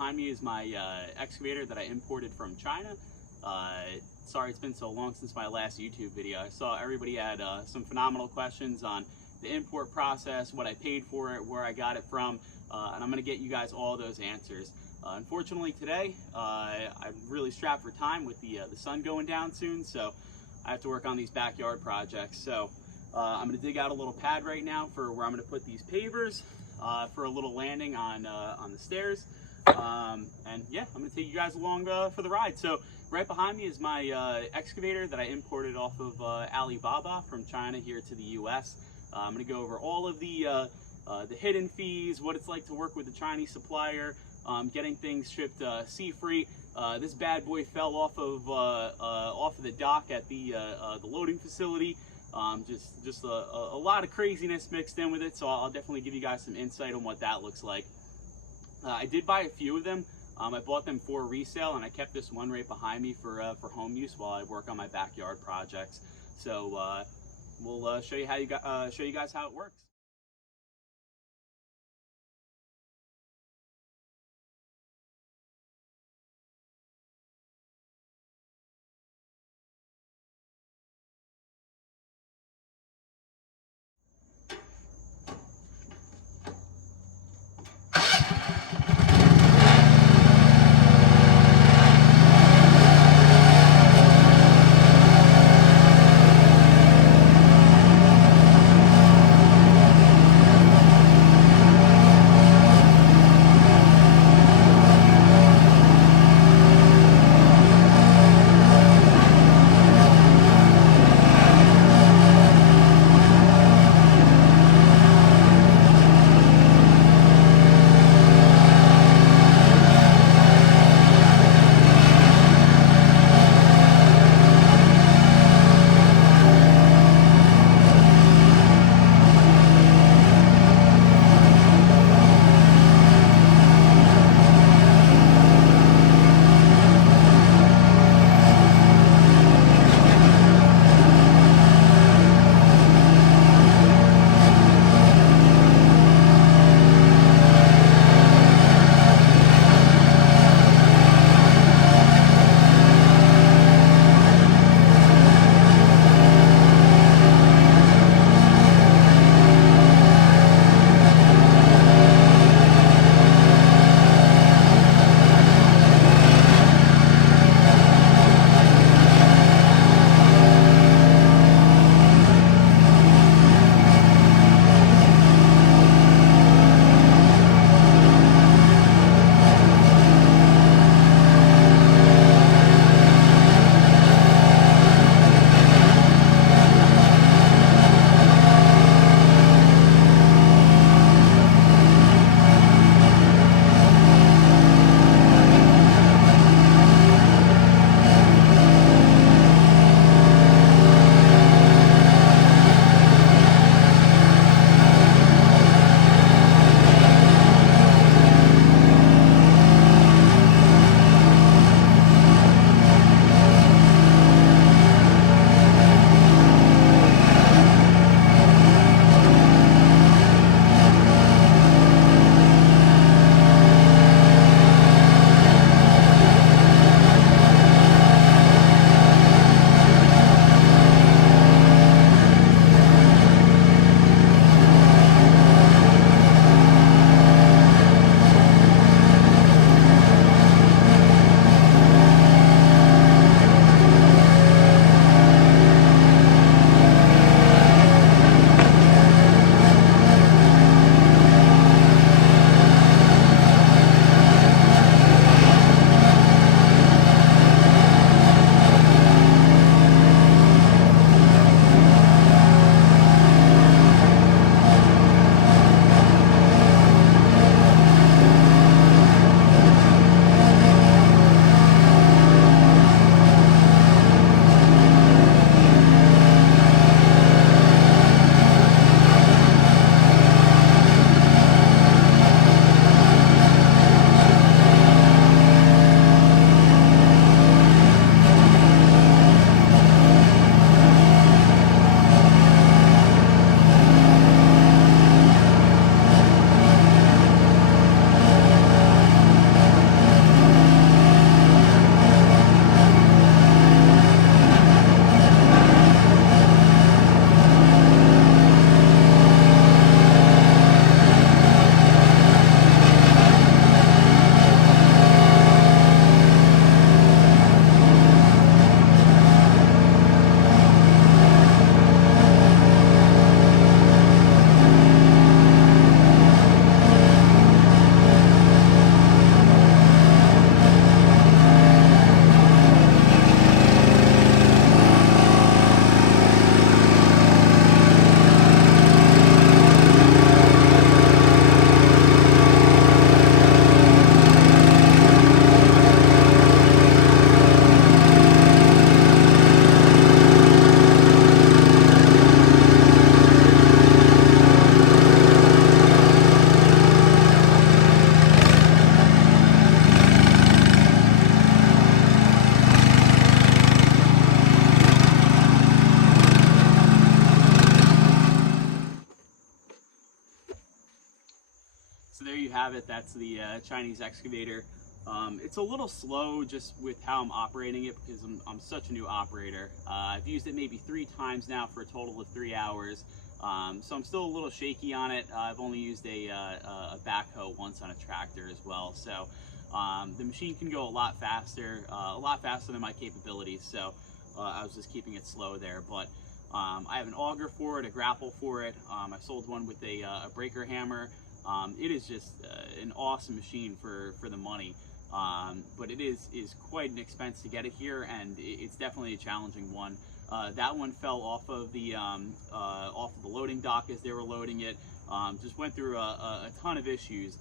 behind me is my excavator that I imported from China. Sorry it's been so long since my last YouTube video. I saw everybody had some phenomenal questions on the import process, what I paid for it, where I got it from, and I'm going to get you guys all those answers. Unfortunately today, I'm really strapped for time with the sun going down soon, so I have to work on these backyard projects. So I'm going to dig out a little pad right now for where I'm going to put these pavers for a little landing on the stairs. And yeah, I'm going to take you guys along for the ride. So right behind me is my excavator that I imported off of Alibaba from China here to the US. I'm going to go over all of the hidden fees, what it's like to work with a Chinese supplier, getting things shipped sea freight. This bad boy fell off of the dock at the loading facility. Just a lot of craziness mixed in with it, so I'll definitely give you guys some insight on what that looks like. I did buy a few of them. I bought them for resale, and I kept this one right behind me for home use while I work on my backyard projects. So we'll show you guys how it works. have it. That's the Chinese excavator. It's a little slow just with how I'm operating it because I'm such a new operator. I've used it maybe 3 times now for a total of 3 hours. So I'm still a little shaky on it. I've only used a backhoe once on a tractor as well. So the machine can go a lot faster than my capabilities. So I was just keeping it slow there. But I have an auger for it, a grapple for it. I sold one with a breaker hammer. It is just an awesome machine for the money. But it is quite an expense to get it here, and it's definitely a challenging one. That one fell off of the loading dock as they were loading it. Just went through a ton of issues,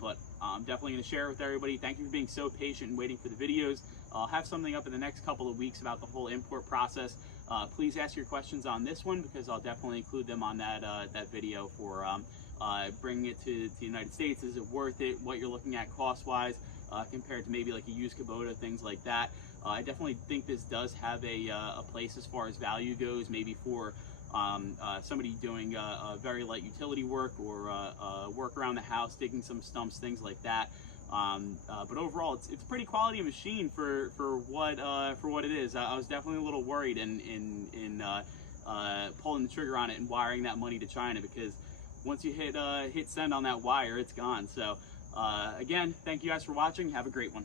but I'm definitely going to share it with everybody. Thank you for being so patient and waiting for the videos. I'll have something up in the next couple of weeks about the whole import process. Please ask your questions on this one because I'll definitely include them on that video for bringing it to the United States. Is it worth it? What you're looking at cost-wise compared to maybe like a used Kubota, things like that. I definitely think this does have a place as far as value goes, maybe for somebody doing very light utility work or work around the house, digging some stumps, things like that. But overall, it's a pretty quality machine for what it is. I was definitely a little worried in pulling the trigger on it and wiring that money to China, because once you hit send on that wire, it's gone. So again, thank you guys for watching. Have a great one.